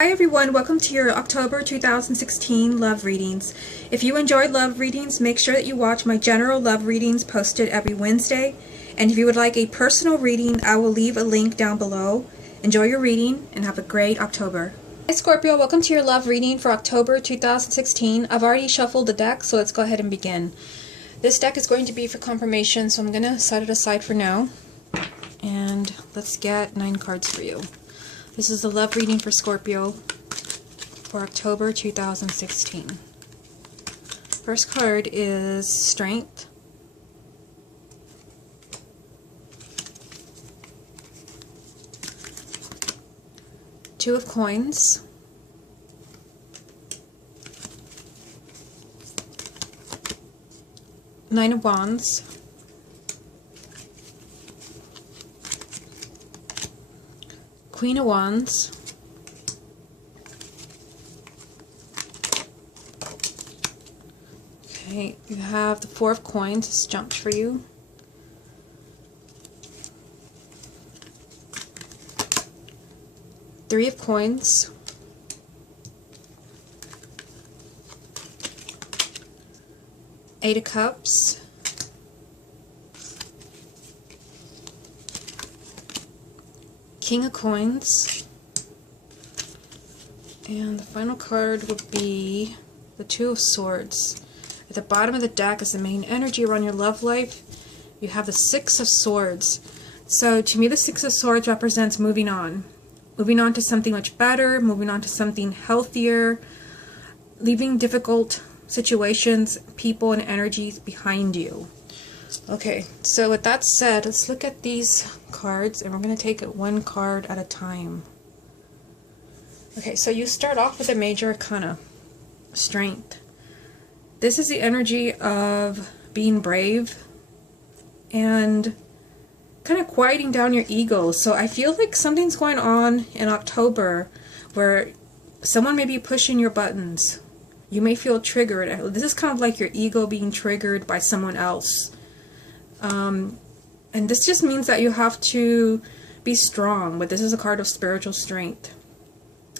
Hi everyone, welcome to your October 2016 love readings. If you enjoyed love readings, make sure that you watch my general love readings posted every Wednesday. And if you would like a personal reading, I will leave a link down below. Enjoy your reading and have a great October. Hi Scorpio, welcome to your love reading for October 2016. I've already shuffled the deck, so let's go ahead and begin. This deck is going to be for confirmation, so I'm going to set it aside for now. And let's get 9 cards for you. This is the love reading for Scorpio for October 2016. First card is Strength. Two of Coins. Nine of Wands. Queen of Wands, okay, you have the Four of Coins, it's jumped for you, Three of Coins, Eight of Cups, King of Coins, and the final card would be the Two of Swords. At the bottom of the deck is the main energy around your love life. You have the Six of Swords. So to me, the Six of Swords represents moving on. Moving on to something much better, moving on to something healthier, leaving difficult situations, people, and energies behind you. Okay, so with that said, let's look at these cards, and we're going to take it one card at a time. Okay, so you start off with a major arcana, Strength. This is the energy of being brave and kind of quieting down your ego. So I feel like something's going on in October where someone may be pushing your buttons. You may feel triggered. This is kind of like your ego being triggered by someone else. And this just means that you have to be strong, but this is a card of spiritual strength.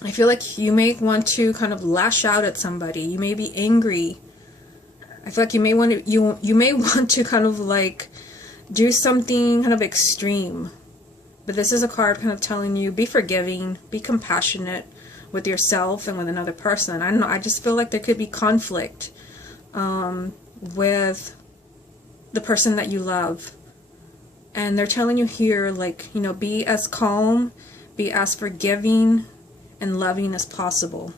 I feel like you may want to kind of lash out at somebody. You may be angry. I feel like you may want to you may want to kind of like do something kind of extreme. But this is a card kind of telling you be forgiving, be compassionate with yourself and with another person. I don't know, I just feel like there could be conflict with the person that you love, and they're telling you here, like, you know, be as calm, be as forgiving and loving as possible.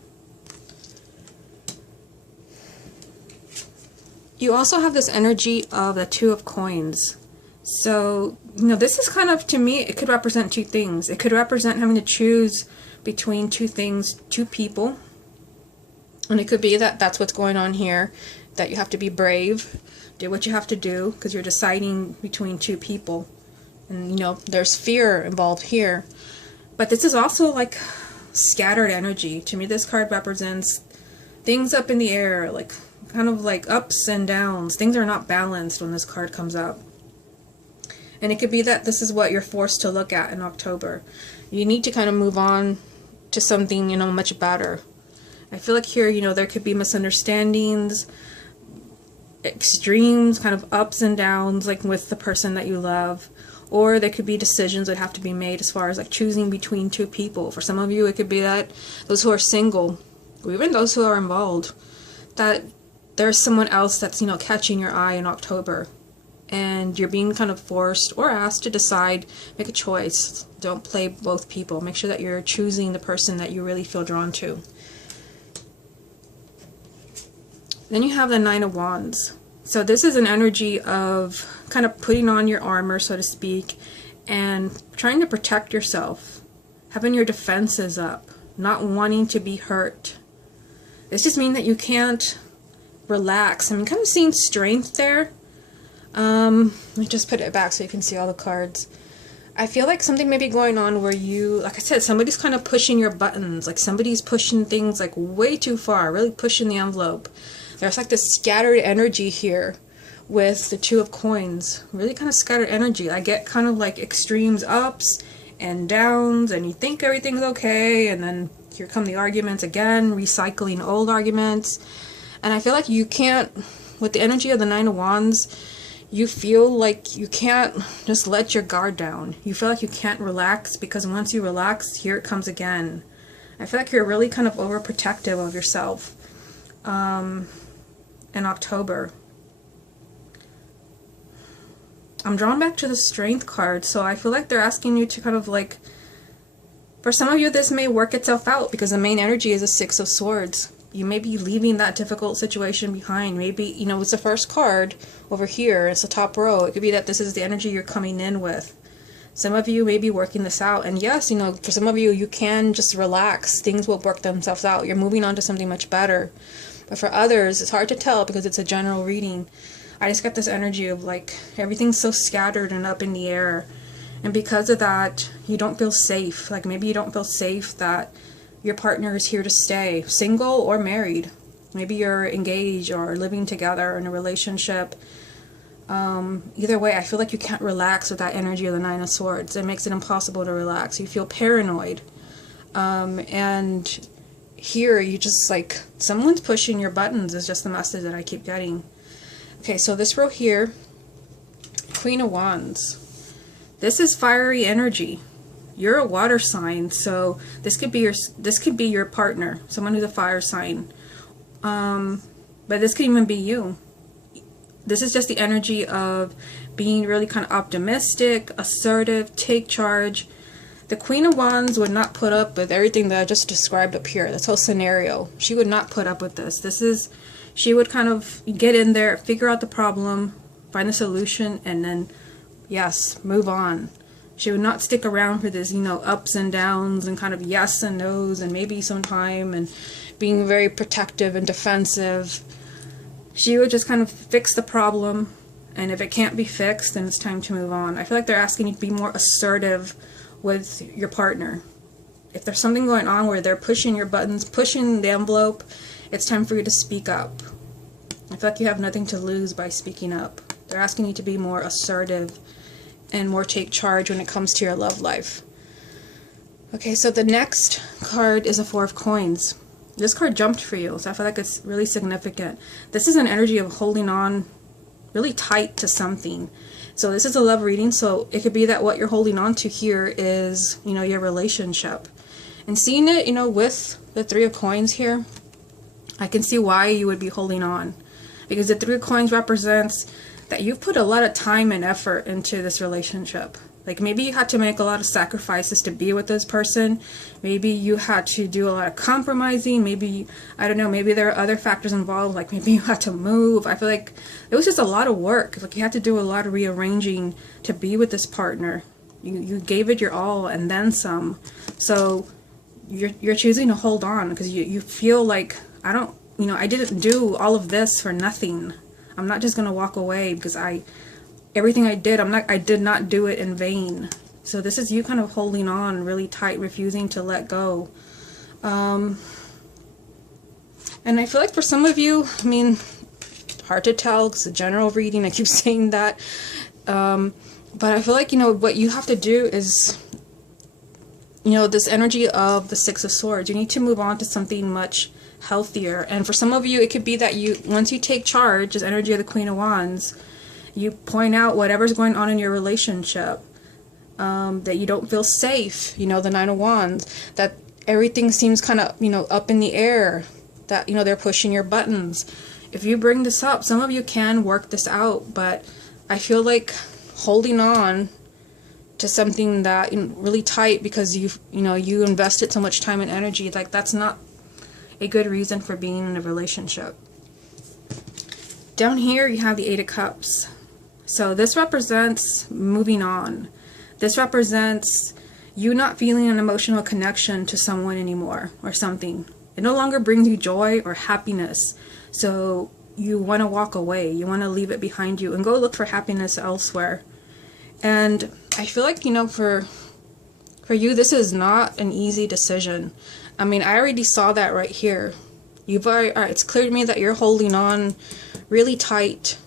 You also have this energy of the Two of Coins. So, you know, this is kind of, to me, it could represent two things. It could represent having to choose between two things, two people, and it could be that that's what's going on here, that you have to be brave, do what you have to do because you're deciding between two people, and you know there's fear involved here. But this is also like scattered energy. To me, this card represents things up in the air, like kind of like ups and downs. Things are not balanced when this card comes up, and it could be that this is what you're forced to look at in October. You need to kind of move on to something, you know, much better. I feel like here, you know, there could be misunderstandings, extremes, kind of ups and downs, like with the person that you love, or there could be decisions that have to be made as far as like choosing between two people. For some of you, it could be that those who are single, or even those who are involved, that there's someone else that's, you know, catching your eye in October, and you're being kind of forced or asked to decide, make a choice. Don't play both people. Make sure that you're choosing the person that you really feel drawn to. Then you have the Nine of Wands. So this is an energy of kind of putting on your armor, so to speak, and trying to protect yourself, having your defenses up, not wanting to be hurt. This just means that you can't relax. I'm kind of seeing strength there. Let me just put it back so you can see all the cards. I feel like something may be going on where you, like I said, somebody's kind of pushing your buttons, like somebody's pushing things like way too far, really pushing the envelope. There's like this scattered energy here with the Two of Coins. Really kind of scattered energy. I get kind of like extremes ups and downs, and you think everything's okay, and then Here come the arguments again, recycling old arguments. And I feel like you can't, with the energy of the Nine of Wands, you feel like you can't just let your guard down. You feel like you can't relax, because once you relax, here it comes again. I feel like you're really kind of overprotective of yourself in October. I'm drawn back to the Strength card, so I feel like they're asking you to kind of like, for some of you this may work itself out, because the main energy is a Six of Swords. You may be leaving that difficult situation behind. Maybe, you know, it's the first card over here. It's the top row. It could be that this is the energy you're coming in with. Some of you may be working this out. And yes, you know, for some of you, you can just relax. Things will work themselves out. You're moving on to something much better. But for others, it's hard to tell because it's a general reading. I just got this energy of like everything's so scattered and up in the air. And because of that, you don't feel safe. Like maybe you don't feel safe that your partner is here to stay, single or married. Maybe you're engaged or living together in a relationship. Either way, I feel like you can't relax with that energy of the Nine of Swords. It makes it impossible to relax. You feel paranoid. And here, you just like, someone's pushing your buttons is just the message that I keep getting. Okay, so this row here, Queen of Wands. This is fiery energy. You're a water sign, so this could be your partner, someone who's a fire sign. But this could even be you. This is just the energy of being really kind of optimistic, assertive, take charge. The Queen of Wands would not put up with everything that I just described up here, this whole scenario. She would not put up with this. She would kind of get in there, figure out the problem, find a solution, and then, yes, move on. She would not stick around for this, you know, ups and downs and kind of yes and no's and maybe some time and being very protective and defensive. She would just kind of fix the problem, and if it can't be fixed, then it's time to move on. I feel like they're asking you to be more assertive with your partner. If there's something going on where they're pushing your buttons, pushing the envelope, it's time for you to speak up. I feel like you have nothing to lose by speaking up. They're asking you to be more assertive and more take charge when it comes to your love life. Okay, so the next card is a Four of Coins. This card jumped for you, so I feel like it's really significant. This is an energy of holding on really tight to something. So this is a love reading, so it could be that what you're holding on to here is, you know, your relationship. And seeing it, you know, with the Three of Coins here, I can see why you would be holding on. Because the Three of Coins represents that you've put a lot of time and effort into this relationship. Like maybe you had to make a lot of sacrifices to be with this person. Maybe you had to do a lot of compromising. Maybe, I don't know, maybe there are other factors involved, like maybe you had to move. I feel like it was just a lot of work. Like you had to do a lot of rearranging to be with this partner. You gave it your all and then some. So you're choosing to hold on because you feel like, I didn't do all of this for nothing. I'm not just gonna walk away because everything I did, I did not do it in vain. So this is you kind of holding on really tight, refusing to let go. And I feel like for some of you, I mean, hard to tell because the general reading, I keep saying that. But I feel like, what you have to do is, this energy of the Six of Swords, you need to move on to something much healthier. And for some of you, it could be that once you take charge, this energy of the Queen of Wands, you point out whatever's going on in your relationship, that you don't feel safe, the Nine of Wands, that everything seems kind of, up in the air, that, they're pushing your buttons. If you bring this up, some of you can work this out, but I feel like holding on to something that really tight because you invested so much time and energy, like that's not a good reason for being in a relationship. Down here you have the Eight of Cups. So this represents moving on. This represents you not feeling an emotional connection to someone anymore or something. It no longer brings you joy or happiness. So you want to walk away. You want to leave it behind you and go look for happiness elsewhere. And I feel like, for you, this is not an easy decision. I mean, I already saw that right here. It's clear to me that you're holding on really tight.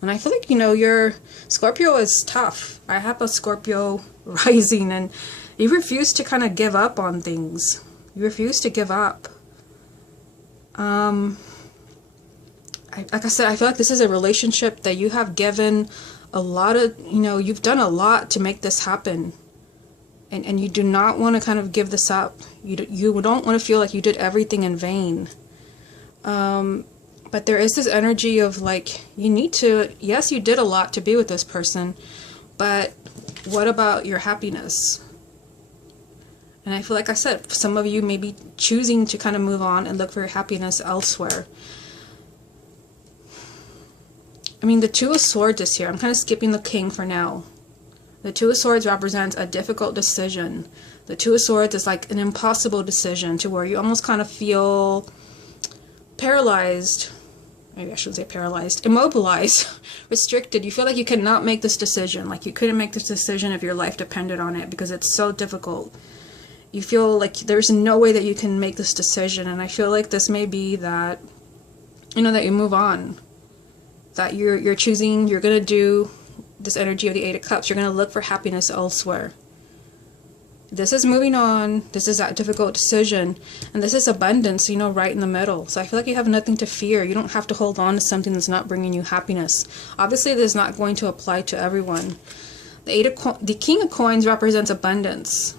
And I feel like, your Scorpio is tough. I have a Scorpio rising and you refuse to kind of give up on things. You refuse to give up. Like I said, I feel like this is a relationship that you have given a lot of, you've done a lot to make this happen. And you do not want to kind of give this up. You don't want to feel like you did everything in vain. But there is this energy of like, you need to, yes, you did a lot to be with this person, but what about your happiness? And I feel like I said, some of you may be choosing to kind of move on and look for your happiness elsewhere. I mean, the Two of Swords is here. I'm kind of skipping the King for now. The Two of Swords represents a difficult decision. The Two of Swords is like an impossible decision to where you almost kind of feel paralyzed. Maybe I shouldn't say paralyzed. Immobilized. Restricted. You feel like you cannot make this decision. Like you couldn't make this decision if your life depended on it because it's so difficult. You feel like there's no way that you can make this decision. And I feel like this may be that, that you move on. That you're choosing, you're going to do this energy of the Eight of Cups. You're going to look for happiness elsewhere. This is moving on. This is that difficult decision. And this is abundance, right in the middle. So I feel like you have nothing to fear. You don't have to hold on to something that's not bringing you happiness. Obviously, this is not going to apply to everyone. The King of Coins represents abundance.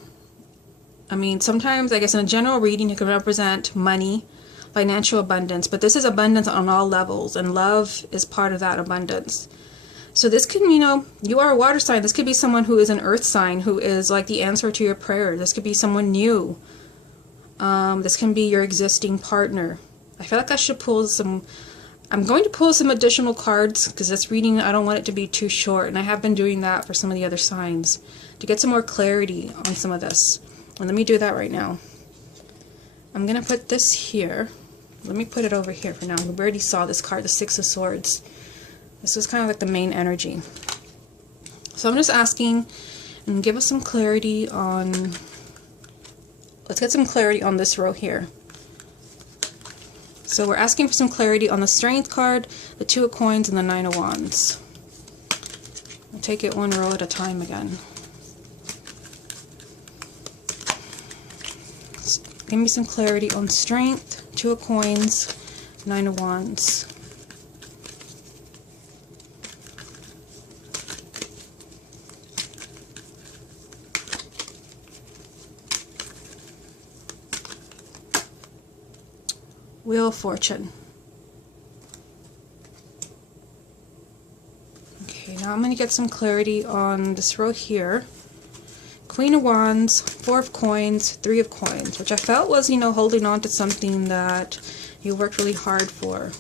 I mean, sometimes, I guess in a general reading, it can represent money, financial abundance. But this is abundance on all levels. And love is part of that abundance. So this could, you are a water sign. This could be someone who is an earth sign, who is like the answer to your prayer. This could be someone new. This can be your existing partner. I feel like I should pull some, I'm going to pull some additional cards because this reading, I don't want it to be too short. And I have been doing that for some of the other signs to get some more clarity on some of this. And let me do that right now. I'm going to put this here. Let me put it over here for now. We already saw this card, the Six of Swords. This was kind of like the main energy. So I'm just asking, and give us some clarity on, let's get some clarity on this row here. So we're asking for some clarity on the Strength card, the Two of Coins, and the Nine of Wands. I'll take it one row at a time again. Give me some clarity on Strength, Two of Coins, Nine of Wands. Wheel of Fortune. Okay, now I'm going to get some clarity on this row here. Queen of Wands, Four of Coins, Three of Coins, which I felt was, holding on to something that you worked really hard for.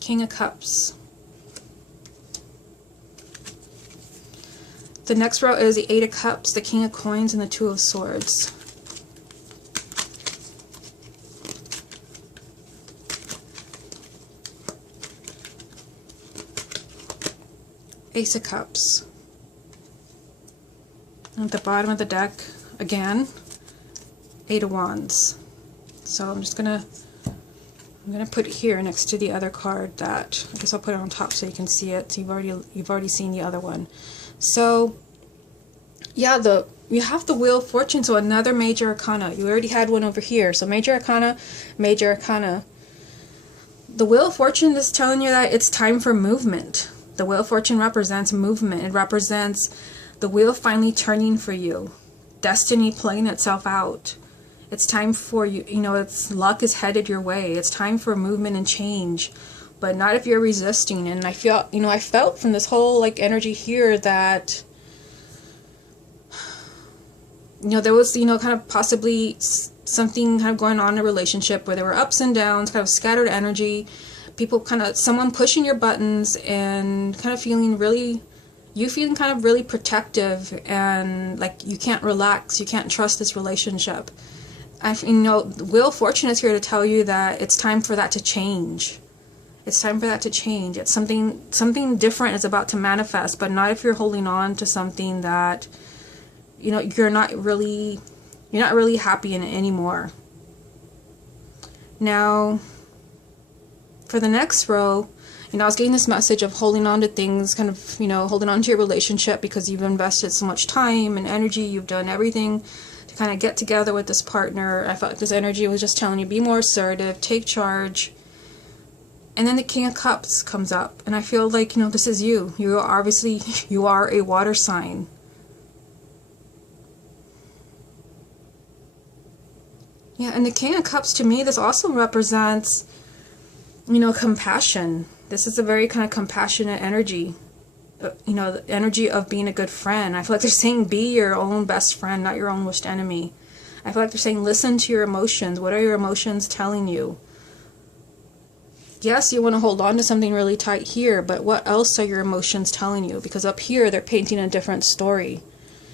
King of Cups. The next row is the Eight of Cups, the King of Coins, and the Two of Swords. Ace of Cups. And at the bottom of the deck, again, Eight of Wands. So I'm gonna put it here next to the other card that, I guess I'll put it on top so you can see it. So you've already seen the other one. So, yeah, you have the Wheel of Fortune, so another Major Arcana. You already had one over here. So Major Arcana, Major Arcana. The Wheel of Fortune is telling you that it's time for movement. The Wheel of Fortune represents movement. It represents the wheel finally turning for you. Destiny playing itself out. It's time for you, it's luck is headed your way. It's time for movement and change. But not if you're resisting. And I feel, I felt from this whole energy here that, there was, kind of possibly something kind of going on in a relationship where there were ups and downs, kind of scattered energy, people someone pushing your buttons and kind of feeling really, you feeling kind of really protective and like you can't relax, you can't trust this relationship. The Wheel of Fortune is here to tell you that it's time for that to change. It's time for that to change. It's something different is about to manifest, but not if you're holding on to something that, you're not really happy in it anymore. Now, for the next row, I was getting this message of holding on to things, kind of, holding on to your relationship because you've invested so much time and energy, you've done everything to kind of get together with this partner. I felt like this energy was just telling you, be more assertive, take charge. And then the King of Cups comes up, and I feel like, this is you. You are obviously, you are a water sign. Yeah, and the King of Cups, to me, this also represents, compassion. This is a very kind of compassionate energy. The energy of being a good friend. I feel like they're saying be your own best friend, not your own worst enemy. I feel like they're saying listen to your emotions. What are your emotions telling you? Yes, you want to hold on to something really tight here, but what else are your emotions telling you? Because up here, they're painting a different story.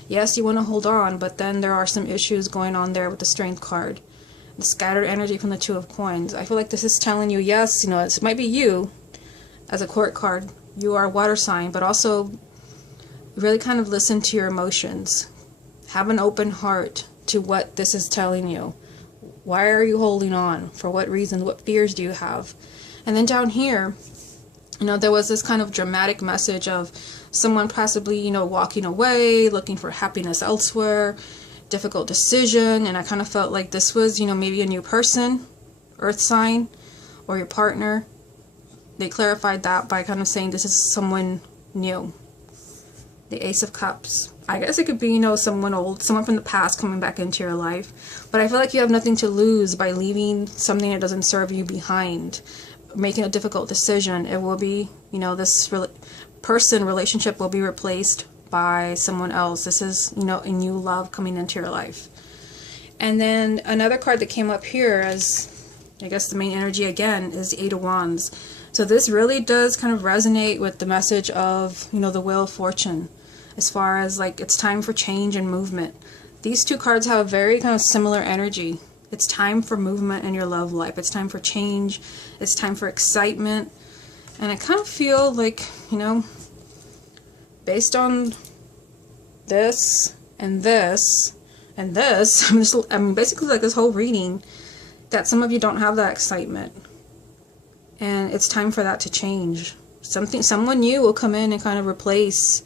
Yes, you want to hold on, but then there are some issues going on there with the Strength card. The scattered energy from the Two of Coins. I feel like this is telling you, yes, it might be you as a Court card. You are a water sign, but also really kind of listen to your emotions. Have an open heart to what this is telling you. Why are you holding on? For what reason? What fears do you have? And then down here, there was this kind of dramatic message of someone possibly, walking away, looking for happiness elsewhere, difficult decision, and I kind of felt like this was, maybe a new person, earth sign, or your partner. They clarified that by kind of saying this is someone new. The Ace of Cups. I guess it could be, someone old, someone from the past coming back into your life. But I feel like you have nothing to lose by leaving something that doesn't serve you behind. Making a difficult decision. It will be, this relationship will be replaced by someone else. This is, a new love coming into your life. And then another card that came up here as, I guess the main energy again, is the Eight of Wands. So this really does kind of resonate with the message of, the Wheel of Fortune. As far as like, it's time for change and movement. These two cards have a very kind of similar energy. It's time for movement in your love life. It's time for change. It's time for excitement. And I kind of feel like, based on this and this and this, basically like this whole reading, that some of you don't have that excitement. And it's time for that to change. Someone new will come in and kind of replace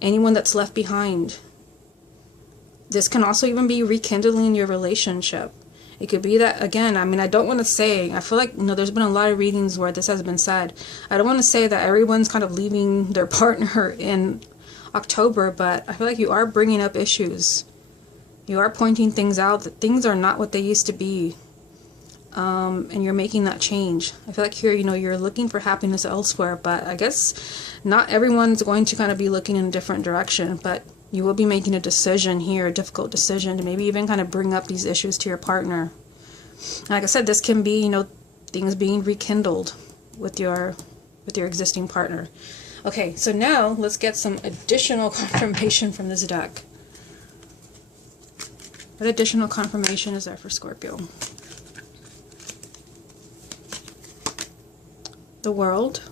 anyone that's left behind. This can also even be rekindling your relationship. It could be that, again, I don't want to say, I feel like, there's been a lot of readings where this has been said. I don't want to say that everyone's kind of leaving their partner in October, but I feel like you are bringing up issues. You are pointing things out, that things are not what they used to be. And you're making that change. I feel like here, you're looking for happiness elsewhere, but I guess not everyone's going to kind of be looking in a different direction, but you will be making a decision here, a difficult decision, to maybe even kind of bring up these issues to your partner. And like I said, this can be, things being rekindled with your existing partner. Okay, so now let's get some additional confirmation from this deck. What additional confirmation is there for Scorpio? The World.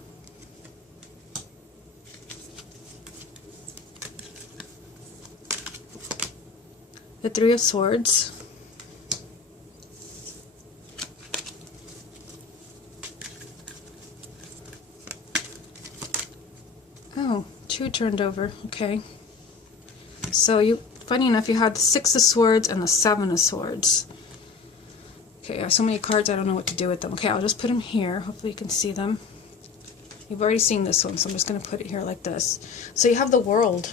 The Three of Swords. Oh, two turned over. Okay. So funny enough, you had the Six of Swords and the Seven of Swords. Okay, I have so many cards I don't know what to do with them. Okay, I'll just put them here. Hopefully you can see them. You've already seen this one, so I'm just going to put it here like this. So you have the World.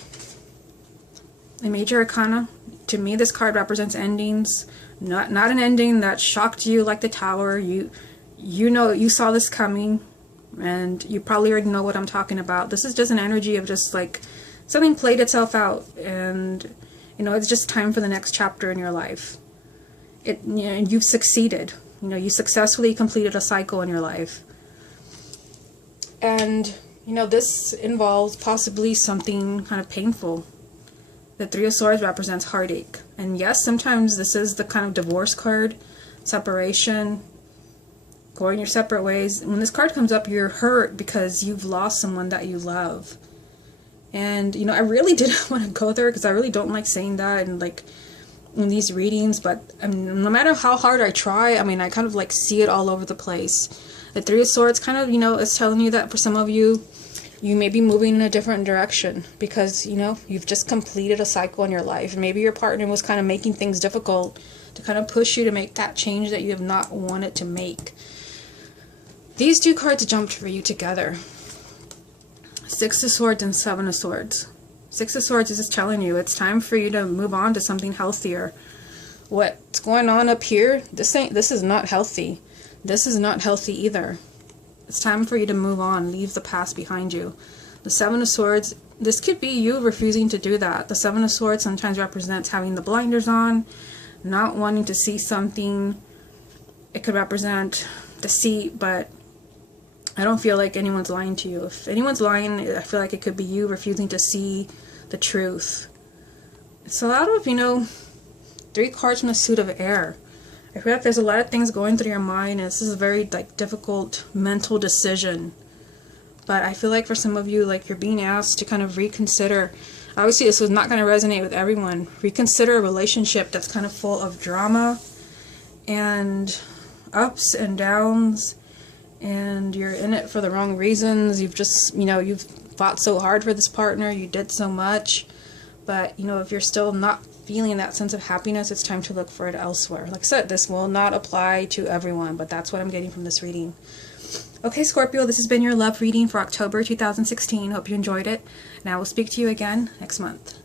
A Major Arcana. To me, this card represents endings. Not an ending that shocked you like the Tower. You saw this coming, and you probably already know what I'm talking about. This is just an energy of just like something played itself out, and it's just time for the next chapter in your life. You've succeeded. You successfully completed a cycle in your life, and this involves possibly something kind of painful. The Three of Swords represents heartache. And yes, sometimes this is the kind of divorce card, separation, going your separate ways. When this card comes up, you're hurt because you've lost someone that you love. And, I really didn't want to go there because I really don't like saying that and like in these readings. But no matter how hard I try, I kind of like see it all over the place. The Three of Swords kind of, is telling you that for some of you, you may be moving in a different direction because, you've just completed a cycle in your life. And maybe your partner was kind of making things difficult to kind of push you to make that change that you have not wanted to make. These two cards jumped for you together. Six of Swords and Seven of Swords. Six of Swords is just telling you it's time for you to move on to something healthier. What's going on up here, this is not healthy. This is not healthy either. It's time for you to move on, leave the past behind you. The Seven of Swords, this could be you refusing to do that. The Seven of Swords sometimes represents having the blinders on, not wanting to see something. It could represent deceit, but I don't feel like anyone's lying to you. If anyone's lying, I feel like it could be you refusing to see the truth. It's a lot of, three cards from the suit of air. I feel like there's a lot of things going through your mind, and this is a very difficult mental decision. But I feel like for some of you, you're being asked to kind of reconsider. Obviously, this is not going to resonate with everyone. Reconsider a relationship that's kind of full of drama and ups and downs, and you're in it for the wrong reasons. You've just, you've fought so hard for this partner. You did so much. But, if you're still not feeling that sense of happiness, it's time to look for it elsewhere. Like I said, this will not apply to everyone, but that's what I'm getting from this reading. Okay, Scorpio, this has been your love reading for October 2016. Hope you enjoyed it, and I will speak to you again next month.